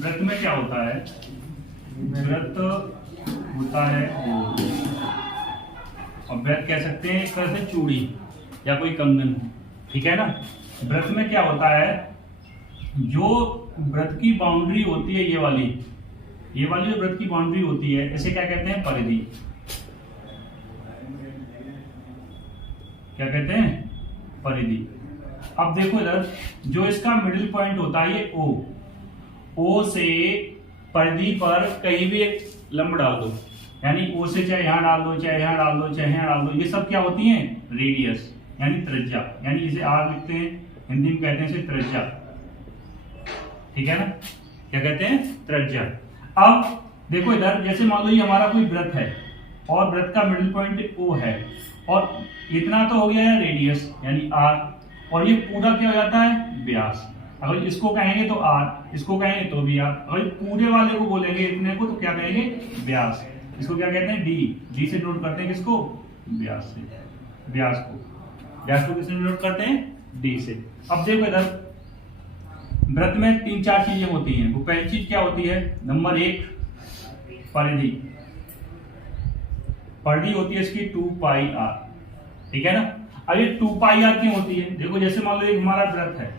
वृत्त में क्या होता है, वृत्त होता है और वृत्त कह सकते हैं एक तरह से चूड़ी या कोई कंगन, ठीक है ना। वृत्त में क्या होता है, जो वृत्त की बाउंड्री होती है, ये वाली जो वृत्त की बाउंड्री होती है, इसे क्या कहते हैं, परिधि। क्या कहते हैं, परिधि। अब देखो इधर, जो इसका मिडिल पॉइंट होता है ये ओ से परिधि पर कहीं भी एक लंब डाल दो, यानी ओ से चाहे यहां डाल दो, चाहे यहां डाल दो, चाहे यहां डाल दो, ये सब क्या होती है, रेडियस यानी त्रिज्या, यानी इसे आर लिखते हैं, हिंदी में कहते हैं इसे त्रिज्या, ठीक है ना। क्या कहते हैं, त्रिज्या। अब देखो इधर, जैसे मान लो ये हमारा कोई वृत्त है और वृत्त का मिडिल पॉइंट ओ है और इतना तो हो गया है रेडियस यानी आर, और ये पूरा क्या हो जाता है, व्यास। अगर इसको कहेंगे तो आर, इसको कहेंगे तो भी आर, अगर पूरे वाले को बोलेंगे इतने को तो क्या कहेंगे, व्यास। इसको क्या कहते हैं, डी से नोट करते हैं किसको, व्यास से, व्यास को किससे नोट करते हैं, डी से। अब देखो इधर वृत्त में 3-4 चीजें होती हैं। वो पहली चीज क्या होती है, नंबर 1 परिधि। परिधि होती है इसकी 2 पाई आर, ठीक है ना। अब ये 2 पाई आर क्यों होती है, देखो जैसे मान लो एक हमारा वृत्त है,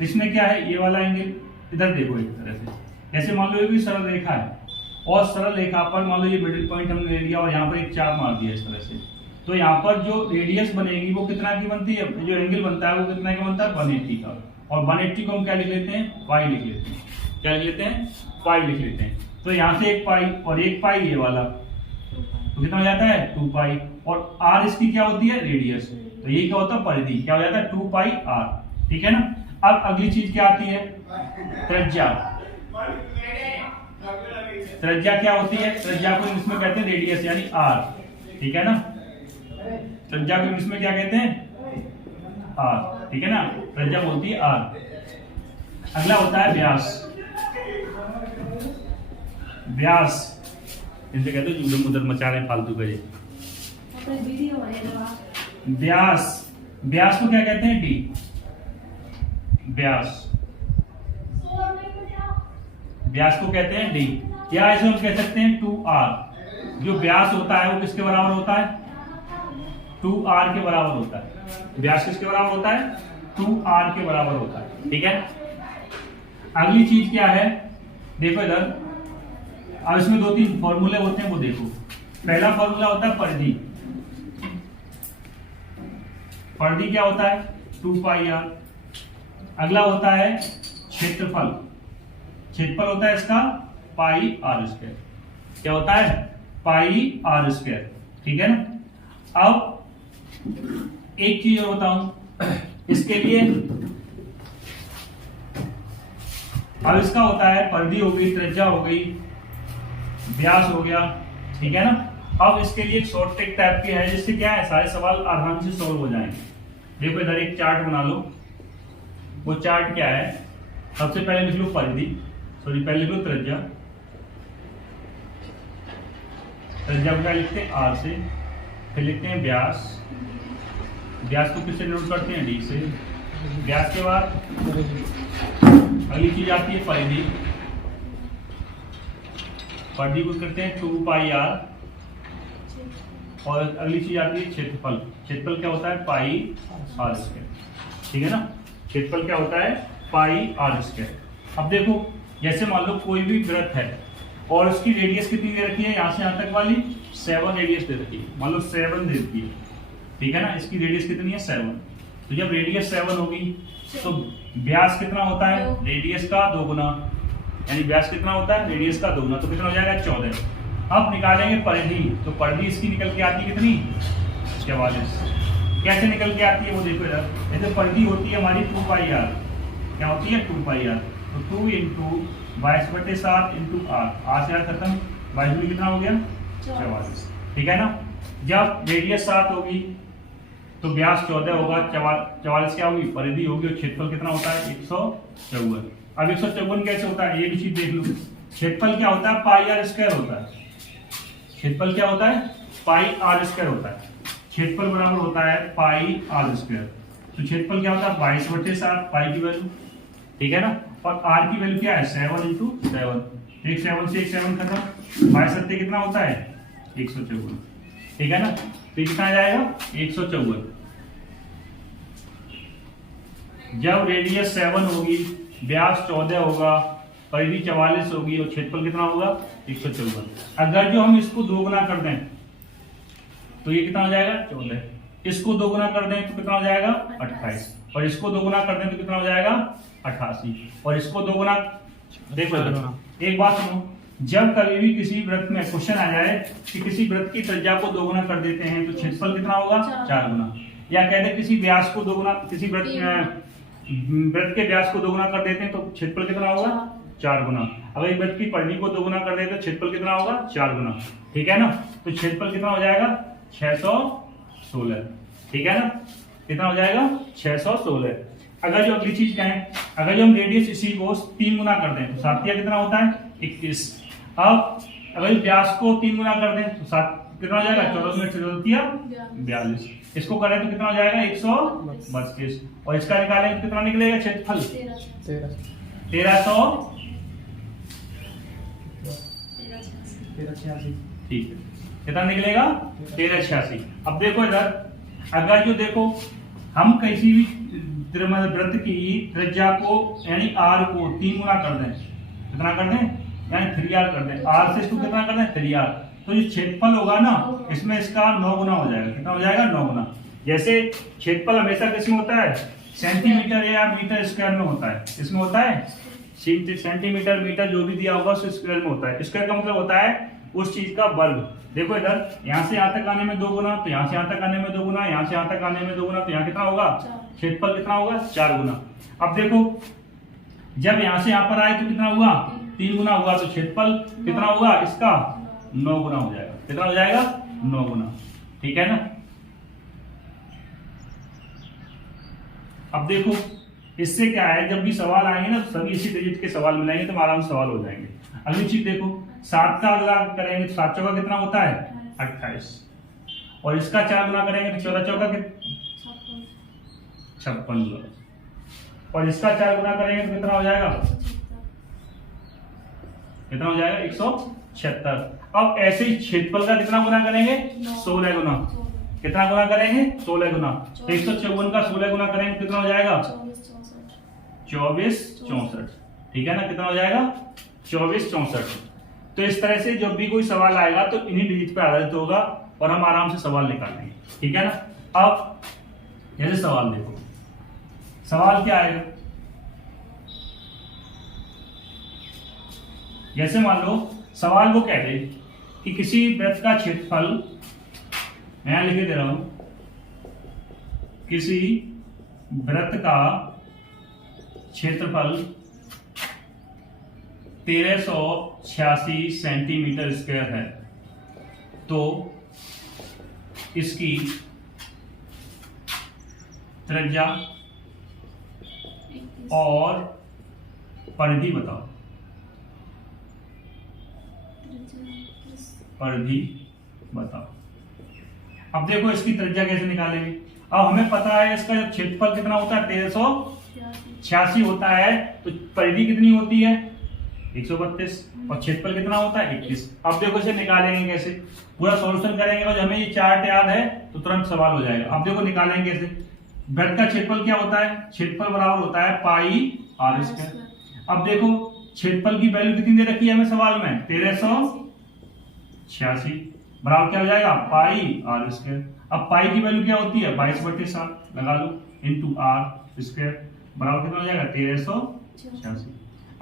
इसमें क्या है, ये वाला एंगल, इधर देखो एक तरह से, जैसे मान लो ये भी सरल रेखा है और सरल रेखा पर मान लो ये मिडिल पॉइंट हमने ले लिया और यहाँ पर एक चाप मार दिया इस तरह से, तो यहाँ पर जो रेडियस बनेगी वो कितना की बनती है, जो एंगल बनता है वो कितना का बनता है, 180 का। और 180 को हम क्या लिख लेते हैं, पाई लिख लेते हैं। क्या लिख लेते हैं, पाई लिख लेते हैं। तो यहाँ से एक पाई और एक पाई ये वाला, तो कितना हो जाता है, 2 पाई, और आर इसकी क्या होती है, रेडियस, तो ये क्या होता है, परिधि, क्या हो जाता है, 2 पाई आर, ठीक है ना। अब अगली चीज क्या आती है, त्रिज्या। त्रिज्या क्या होती है, त्रिज्या को इंग्लिश में कहते हैं रेडियस यानी आर, ठीक है ना। त्रिज्या को इंग्लिश में क्या कहते हैं, आर, ठीक है ना, त्रिज्या बोलती है आर। अगला होता है व्यास। व्यास इनसे कहते हैं जुदर मुदर मचा रहे फालतू का ये व्यास। व्यास को क्या कहते हैं, डी, व्यास। व्यास को कहते हैं डी, या ऐसे हम कह सकते हैं 2r। जो व्यास होता है वो किसके बराबर होता है, 2r के बराबर होता है। व्यास किसके बराबर होता है, 2r के बराबर होता है, ठीक है। अगली चीज क्या है, देखो इधर, अब इसमें 2-3 फॉर्मूले होते हैं, वो देखो। पहला फॉर्मूला होता है परिधि। परिधि क्या होता है, 2 पाई आर। अगला होता है क्षेत्रफल। क्षेत्रफल होता है इसका पाई आर स्क्वायर। क्या होता है, पाई आर स्क्वायर, ठीक है ना। अब एक चीज और बताऊं इसके लिए, अब इसका होता है परिधि हो गई, त्रिज्या हो गई, व्यास हो गया, ठीक है ना। अब इसके लिए एक शॉर्ट ट्रिक टाइप की है, जिससे क्या है, सारे सवाल आराम से सॉल्व हो जाएंगे। देखो इधर एक चार्ट बना लो। वो चार्ट क्या है, सबसे पहले लिख लो परिधि, पहले लिख लो त्रिज्या। त्रिज्या को क्या लिखते हैं, आर से, फिर लिखते हैं व्यास। व्यास को किससे नोट करते हैं, डी से। व्यास के बाद अगली चीज आती है परिधि। परिधि को करते हैं 2 पाई आर, और अगली चीज आती है क्षेत्रफल। क्षेत्रफल क्या होता है, पाई आर स्क्वायर, ठीक है ना। क्षेत्रफल क्या होता है, पाई आर स्क्वायर। अब देखो, जैसे मान लो कोई भी वृत्त है और उसकी रेडियस कितनी दे रखी है, यहाँ से यहाँ तक वाली 7 रेडियस दे रखी है, मान लो 7 दे रखी है, ठीक है ना। इसकी रेडियस कितनी है, 7। तो जब रेडियस 7 होगी तो व्यास कितना होता है, रेडियस का 2 गुना, यानी व्यास कितना होता है, रेडियस का 2 गुना, तो कितना हो जाएगा, 14। अब निकालेंगे परिधि, तो परिधि इसकी निकल के आती है कितनी, 44। कैसे निकल के आती है वो देखो इधर, जैसे परिधि होती है हमारी 2 पाई आर। क्या होती है, 2 पाई आर, तो 2 इंटू 22/7 इंटू आर से आर खत्म, 22 में कितना हो गया, 44, ठीक है ना। जब रेडियस 7 होगी तो व्यास 14 होगा, 44 क्या होगी, परिधि होगी, और क्षेत्रफल कितना होता है, 154। अब 154 कैसे होता है, ये भी चीज देख लो। क्षेत्रफल क्या होता है, पाई आर स्क्वायर होता है। क्षेत्रफल क्या होता है, पाई आर स्क्वायर होता है। क्षेत्रफल बराबर होता है पाई आर स्क्वायर। तो क्षेत्रफल क्या होता है, 22/7 पाई की वैल्यू, ठीक है ना। और आर की वैल्यू क्या है 7 इंटू 7, एक 7 से एक 7 खत्म, 22 कितना होता है 154, ठीक है ना। तो ये कितना आ जाएगा 154। जब रेडियस 7 होगी, व्यास 14 होगा, परिधि 44 होगी और क्षेत्रफल कितना होगा 154। अगर जो हम इसको दोगुना कर दें तो ये कितना हो जाएगा 14, इसको दोगुना कर दें तो कितना हो जाएगा 28, और इसको दोगुना कर दें तो कितना हो जाएगा 88, और इसको दोगुना। देखो एक बात सुनो, जब कभी भी किसी वृत्त में क्वेश्चन आ जाए कि किसी वृत्त की त्रिज्या को दोगुना कर देते हैं तो क्षेत्रफल कितना होगा 4 गुना, या कहते हैं किसी व्यास को दोगुना, किसी वृत्त के व्यास को दोगुना कर देते हैं तो क्षेत्रफल कितना होगा 4 गुना। अगर एक वृत्त की परिधि को दोगुना कर देते हैं तो क्षेत्रफल कितना होगा 4 गुना, ठीक है ना। तो क्षेत्रफल कितना हो जाएगा 616, ठीक है ना, कितना हो जाएगा 616। अगर जो अगली चीज कहें, अगर जो हम रेडियस इसी को 3 गुना कर दें तो 7 कितना होता है 21। अब अगर व्यास को 3 गुना कर दें तो 7 कितना हो जाएगा 14 में 42, इसको करें तो कितना हो जाएगा 132, और इसका निकालेंगे तो कितना निकलेगा क्षेत्रफल 1386, ठीक है, कितना निकलेगा 1386। अब देखो इधर, अगर जो देखो हम किसी भी वृत्त की त्रिज्या को यानी r को 3 गुना कर दें, कितना कर दें यानी 3r कर दें, r से इसको कितना कर दें 3r, तो जो क्षेत्रफल होगा ना इसमें इसका 9 गुना हो जाएगा, कितना हो जाएगा 9 गुना। जैसे क्षेत्रफल हमेशा किसमें होता है सेंटीमीटर या मीटर स्क्वायर में होता है, इसमें होता है सेंटीमीटर मीटर जो भी दिया होगा उस स्क्वायर में होता है। स्क्वायर का मतलब होता है उस चीज का वर्ग। देखो इधर यहाँ से यहाँ तक आने में 2 गुना, तो यहाँ से यहाँ तक आने में 2 गुना, यहाँ से यहाँ तक आने में 2 गुना, तो यहाँ कितना होगा क्षेत्रफल कितना होगा 4 गुना। अब देखो जब यहाँ से यहाँ पर आए तो कितना हुआ 3 गुना हुआ, तो क्षेत्रफल कितना होगा इसका 9 गुना हो जाएगा, कितना हो जाएगा 9 गुना, ठीक है ना। अब देखो इससे क्या है, जब भी सवाल आएंगे ना तो सभी इसी डिजिट के सवाल मिलेंगे तो आराम से सवाल हो जाएंगे। अगली चीज देखो 7 का अगला करेंगे तो 7 चौका कितना होता है 28, और इसका 4 गुना करेंगे तो 14 चौका 56, और इसका 4 गुना करेंगे तो कितना हो जाएगा, कितना हो जाएगा 176। अब ऐसे ही क्षेत्रफल का कितना गुना करेंगे 16 गुना, कितना गुना करेंगे 16 गुना, तो 154 का 16 गुना करेंगे कितना हो जाएगा 24 64, ठीक है ना, कितना हो जाएगा 24 64। तो इस तरह से जब भी कोई सवाल आएगा तो इन्हीं डिजिट पे आधारित होगा और हम आराम से सवाल निकालेंगे, ठीक है ना। अब जैसे सवाल देखो, सवाल क्या आएगा, जैसे मान लो सवाल वो कह रहे कि किसी वृत्त का क्षेत्रफल, मैं लिख दे रहा हूं, किसी वृत्त का क्षेत्रफल 1386 सेंटीमीटर स्क्वायर है, तो इसकी त्रिज्या और परिधि बताओ, परिधि बताओ। अब देखो इसकी त्रिज्या कैसे निकालेंगे, अब हमें पता है इसका जब क्षेत्रफल कितना होता है 1386 होता है, तो परिधि कितनी होती है 132, और क्षेत्रफल कितना होता है 21। अब देखो इसे निकालेंगे कैसे, पूरा सॉल्यूशन करेंगे और हमें ये चार्ट याद है तो तुरंत सवाल हो जाएगा। अब देखो निकालेंगे कैसे, वृत्त का क्षेत्रफल क्या होता है, क्षेत्रफल बराबर होता है पाई आर स्क्वायर। अब देखो क्षेत्रफल की वैल्यू कितनी दे रखी है हमें सवाल में 1386, बराबर क्या हो जाएगा पाई आर स्क्वायर। अब पाई की वैल्यू क्या होती है 22/7 लगा लो इंटू आर स्क्वायर, बराबर कितना हो जाएगा 1386।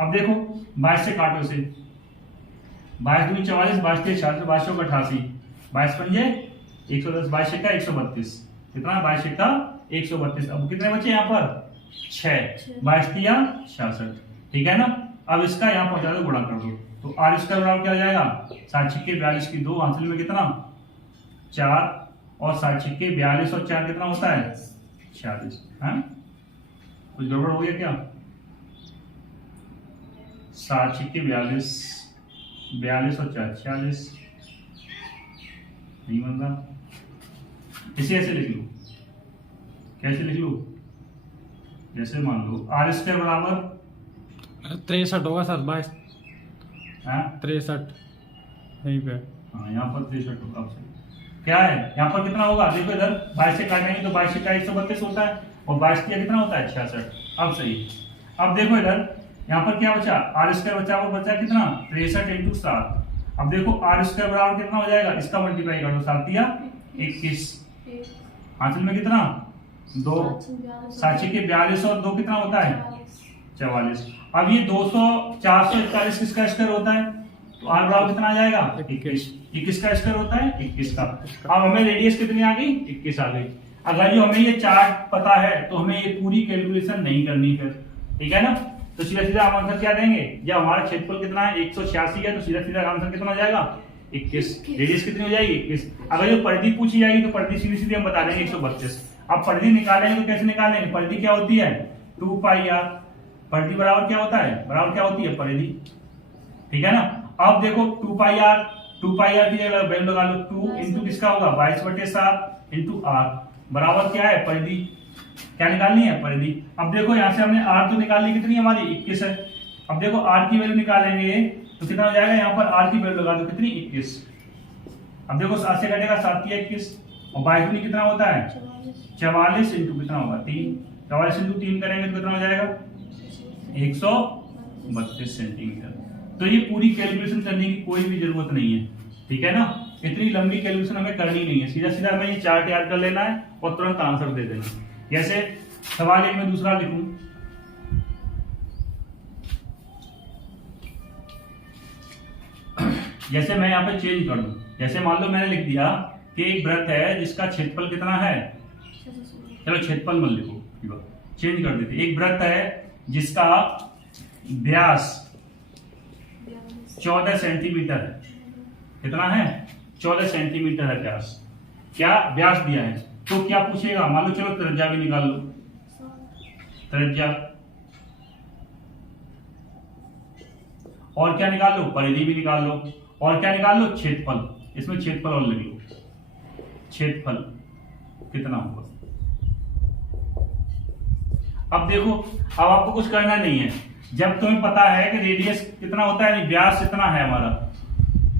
अब देखो 22 से काटो से, 22 दूनी 44, 22 से 66, 22 चौक 88, 22 पंजे 110, 22 का 132, कितना 22 का 132। अब कितने बचे यहाँ पर 6, 22 या 66, ठीक है ना। अब इसका यहाँ पहुंचा दो, गुणा कर दो, तो आर स्क्वायर बराबर क्या हो जाएगा 7 छिक्के 42 की 2, हासिल में कितना 4, और 7 छिक्के 42 और 4 कितना होता है 46। हाँ कुछ गड़बड़ हो गया क्या, 7 छिक्के 42, 42 और 4 46 नहीं बन रहा। इसे ऐसे लिख लो, कैसे लिख लो, जैसे मान लो आर स्क्वायर बराबर 63 होगा सर, 22 हाँ 63 यहीं पे। हाँ यहाँ पर 63 होगा। अब सही क्या है, यहाँ पर कितना होगा देखो इधर 22 से काटेंगे तो 22 का 132 होता है और 22 का कितना होता है 66। अब सही। अब देखो इधर यहाँ पर क्या बचा, आर स्क्वायर बचा, वो बचा कितना 63 इंटू 7। अब देखो आर स्क्वायर बराबर कितना हो जाएगा, इसका मल्टीप्लाई कर दो, 7 या 21, हासिल में कितना 2, 7 के 42 और 2 कितना होता है 44। अब ये 200 441 किसका स्क्वायर होता है, तो आर बराबर कितना आ जाएगा 21 का स्क्वायर होता है 21 का। अब हमें रेडियस कितनी आ गई 21 आ गई। अगर जो हमें ये चार्ट पता है तो हमें ये पूरी कैलकुलेशन नहीं करनी फिर, ठीक है ना। तो सीधा सीधा हम आंसर क्या देंगे, जब हमारा क्षेत्रफल कितना है 186 है तो सीधा सीधा आंसर कितना हो जाएगा 21। रेडियस कितनी हो जाएगी 21। अगर जो परिधि पूछी जाएगी तो परिधि सीधी सीधी हम बता देंगे 132। अब परिधि निकालेंगे तो कैसे निकालेंगे, परिधि क्या होती है 2 पाई आर। परिधि बराबर क्या होता है, बराबर क्या होती है परिधि, ठीक है ना। अब देखो 2 पाई आर की जगह वैल्यू लगा लो, 2 इंटू किसका होगा 22/7 इंटू आर बराबर क्या है परिधि, क्या निकालनी है परिधि। अब देखो यहाँ से हमने आर तो निकालनी कितनी हमारी 21 है। अब देखो आर की वैल्यू निकालेंगे तो कितना हो जाएगा, यहाँ पर आर की वैल्यू लगा दो कितनी 21। अब देखो 7 से कटेगा 7 की 21 और 22 कितना होता है 44 इंटू कितना होगा 3, 44 इंटू 3 करेंगे तो कितना हो जाएगा 132 सेंटीमीटर। तो ये पूरी कैलकुलेशन करने की कोई भी जरूरत नहीं है, ठीक है ना। इतनी लंबी कैलकुलेशन हमें करनी नहीं है, सीधा सीधा हमें ये चार्ट याद कर लेना है और तुरंत आंसर दे देना। जैसे सवाल एक में दूसरा लिखूं, जैसे मैं यहाँ पे चेंज कर दूं, जैसे मान लो मैंने लिख दिया कि एक वृत्त है जिसका क्षेत्रफल कितना है, चलो क्षेत्रफल मत लिखो, चेंज कर देते। एक वृत्त है जिसका व्यास 14 सेंटीमीटर है, कितना है 14 सेंटीमीटर है व्यास, क्या व्यास दिया है। तो क्या पूछेगा, मान लो चलो त्रिज्या भी निकाल लो, त्रिज्या और क्या निकाल लो परिधि भी निकाल लो और क्या निकाल लो क्षेत्रफल। इसमें क्षेत्रफल और लिख लो, क्षेत्रफल कितना होगा। अब देखो अब आपको कुछ करना नहीं है, जब तुम्हें पता है कि रेडियस कितना होता है, व्यास कितना है हमारा,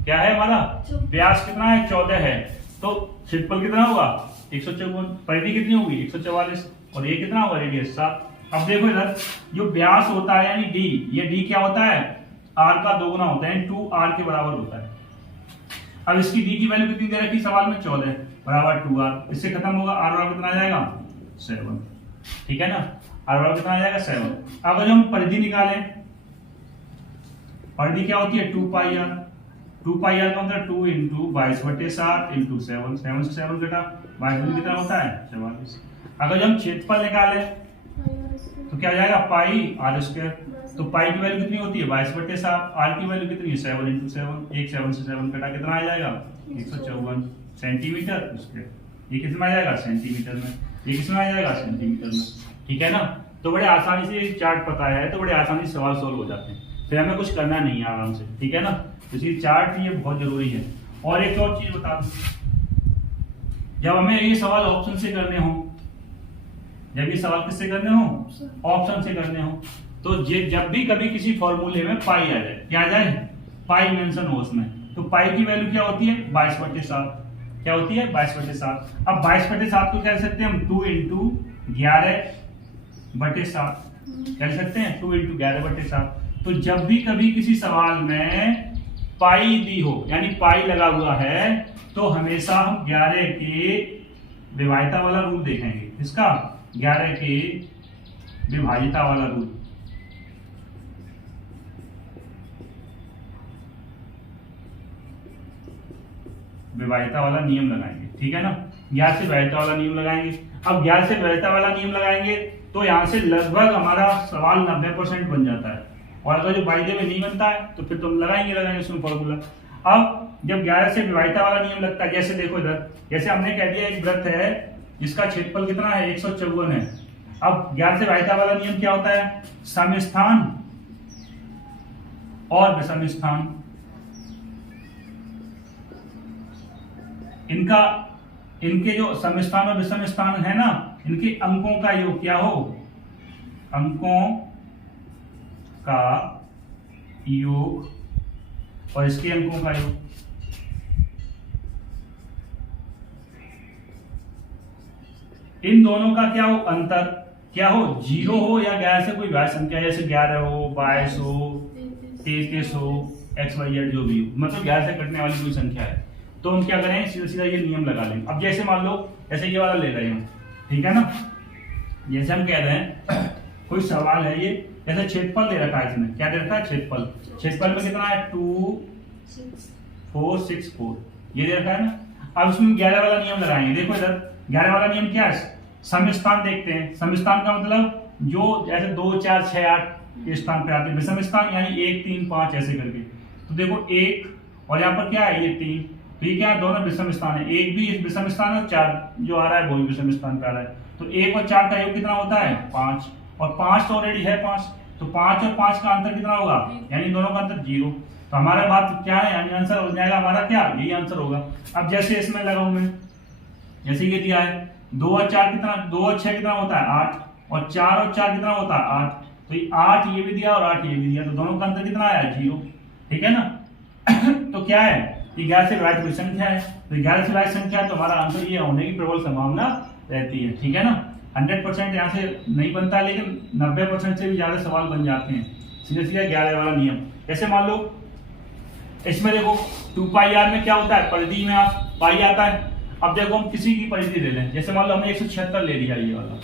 क्या है हमारा व्यास कितना है 14 है, तो क्षेत्रफल कितना होगा 154, परिधि कितनी होगी 144 और ये कितना होगा रेडियस 7। अब देखो इधर जो व्यास होता है यानी डी, ये डी क्या होता है आर का दोगुना होता है, 2r के बराबर होता है। अब इसकी डी की वैल्यू कितनी दे रखी सवाल में 14 बराबर 2r, इससे खत्म होगा आर बराबर कितना आ जाएगा 7, ठीक है ना। आर बराबर कितना आ जाएगा 7। अब जब हम परिधि निकालें, परिधि क्या होती है 2 पाई आर, 2 पाई आर का मतलब 2 इंटू 22/7 इंटू 7, 7 से 7 घटा 22 कितना होता है 44। अगर जब हम क्षेत्रफल निकालें तो क्या आ जाएगा पाई आर स्क्वायर, तो पाई की वैल्यू कितनी होती है 22/7, आर की वैल्यू कितनी है 7 इंटू 7, एक 7 से 7 घटा कितना आ जाएगा 154 सेंटीमीटर स्क्वायर। ये कितना आ जाएगा सेंटीमीटर में, ये किसमें आ जाएगा सेंटीमीटर में, ठीक है ना। तो बड़े आसानी से चार्ट पता है तो बड़े आसानी से सवाल सॉल्व हो जाते हैं, फिर हमें कुछ करना नहीं है आराम से, ठीक है ना। तो इसलिए चार्ट ये बहुत जरूरी है। और एक और चीज बता दूं, जब हमें ये सवाल ऑप्शन से करने हो, जब ये सवाल किससे करने हो ऑप्शन से करने हो, तो जब भी कभी किसी फॉर्मूले में पाई आ जाए, क्या आ जाए पाई मेंशन हो उसमें, तो पाई की वैल्यू क्या होती है 22/7, क्या होती है 22/7। अब 22/7 को कह सकते हैं हम 2 इंटू 11/7 कह सकते हैं, 2 इंटू 11/7। तो जब भी कभी किसी सवाल में पाई दी हो यानी पाई लगा हुआ है तो हमेशा हम 11 के विभाज्यता वाला रूल देखेंगे, इसका 11 के विभाज्यता वाला रूल, विभाज्यता वाला नियम लगाएंगे, ठीक है ना। 11 से विभाज्यता वाला नियम लगाएंगे। अब 11 से विभाज्यता वाला नियम लगाएंगे तो यहाँ से लगभग हमारा सवाल 90% बन जाता है, और अगर जो वायदे में नहीं बनता है तो फिर तो हम लगाएंगे उसमें फॉर्मूला। अब जब 11 से विभाज्यता वाला नियम लगता है, जैसे देखो इधर, जैसे हमने कह दिया एक वृत्त है जिसका क्षेत्रफल कितना है 154 है। अब 11 से विभाज्यता वाला नियम क्या होता है, समस्थान और विषम स्थान, इनके जो समस्थान और विषम स्थान है ना, इनके अंकों का योग क्या हो, अंकों का योग और इसके अंकों का योग। इन दोनों का क्या हो, अंतर क्या हो, 0 हो या 11 से कोई बाह्य संख्या, जैसे 11 हो, 22 हो, 33 हो, XYZ जो भी हो, मतलब 11 से कटने वाली कोई संख्या है, तो हम क्या करें, सीधा सीधा ये नियम लगा लेंगे। अब जैसे मान लो ऐसे ये वाला ले रहे हूं, ठीक है ना, जैसे हम कह रहे हैं कोई सवाल है, ये जैसे क्षेत्रफल दे रखा है, इसमें क्या दे रखा है, क्षेत्रफल। क्षेत्रफल में कितना है, 2464 ये दे रखा है ना। अब इसमें 11 वाला नियम लगाएंगे। देखो इधर 11 वाला नियम क्या है, सम स्थान देखते हैं। सम स्थान का मतलब जो जैसे 2 4 6 8 के स्थान पे आते हैं, विषम स्थान यानी 1 3 5 ऐसे करके। तो देखो 1 और यहाँ पर क्या है, ये 3, तो ये क्या है, दोनों विषम स्थान है, 1 भी विषम स्थान है और 4 जो आ रहा है वो भी विषम स्थान पे आ रहा है। तो 1 और 4 का योग कितना होता है, 5, और 5 तो ऑलरेडी है 5, तो 5 और 5 का अंतर कितना होगा, यानी दोनों का अंतर 0। तो हमारा बात क्या है, यानी आंसर हो जाएगा हमारा क्या, यही आंसर होगा। अब जैसे इसमें लगाऊं मैं, जैसे ये दिया है 2 और 4 कितना, 2 और 6 कितना होता है 8, और 4 और 4 कितना होता है 8, तो ये 8 ये भी दिया और 8 ये भी दिया, तो दोनों का अंतर कितना आया, 0, ठीक है ना। तो क्या है, ये 11 से विभाज्य कोई संख्या है, तो 11 से विभाज्य संख्या, तो हमारा आंसर ये होने की प्रबल संभावना रहती है, ठीक है ना। 100% यहाँ से नहीं बनता, लेकिन 90% से भी ज्यादा सवाल बन जाते हैं, सीधे सीधे 11 वाला नियम। जैसे मान लो इसमें देखो 2 पाई आर में क्या होता है, परिधि में आप पाई आता है। अब देखो हम किसी की परिधि ले लें, जैसे मान लो हमने 176 ले लिया ये वाला,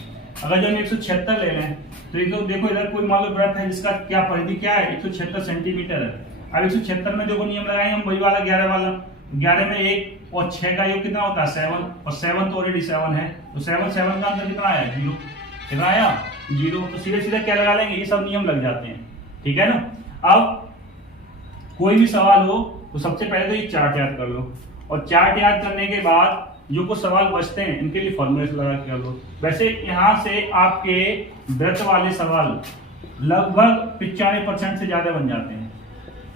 अगर जो हम 176 ले लें तो ये देखो इधर कोई मान लो वृत्त है जिसका क्या परिधि क्या है, 176 सेंटीमीटर है। अब 176 में देखो नियम लगाएंगे हम वही वाला 11 वाला, 11 में 1 और 6 का योग कितना होता है 7, और 7 तो ऑलरेडी 7 है, तो 7 का अंतर कितना आया, 0, कितना आया 0। तो सीधे सीधे क्या लगा लेंगे, ये सब नियम लग जाते हैं, ठीक है ना। अब कोई भी सवाल हो तो सबसे पहले तो ये चार्ट याद कर लो, और चार्ट याद करने के बाद जो कुछ सवाल बचते हैं इनके लिए फॉर्मूले लगा के कर लो। वैसे यहाँ से आपके वृत्त वाले सवाल लगभग 95% से ज्यादा बन जाते हैं,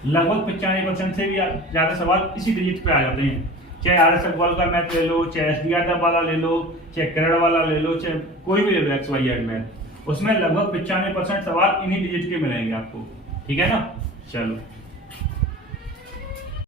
लगभग 95% से भी ज्यादा सवाल इसी डिजिट पे आ जाते हैं। चाहे RS अग्रवाल का मैथ ले लो, चाहे SDR वाला ले लो, चाहे करण वाला ले लो, चाहे कोई भी ले लो XYZ मैथ, उसमें लगभग 95% सवाल इन्हीं डिजिट के मिलेंगे आपको, ठीक है ना। चलो।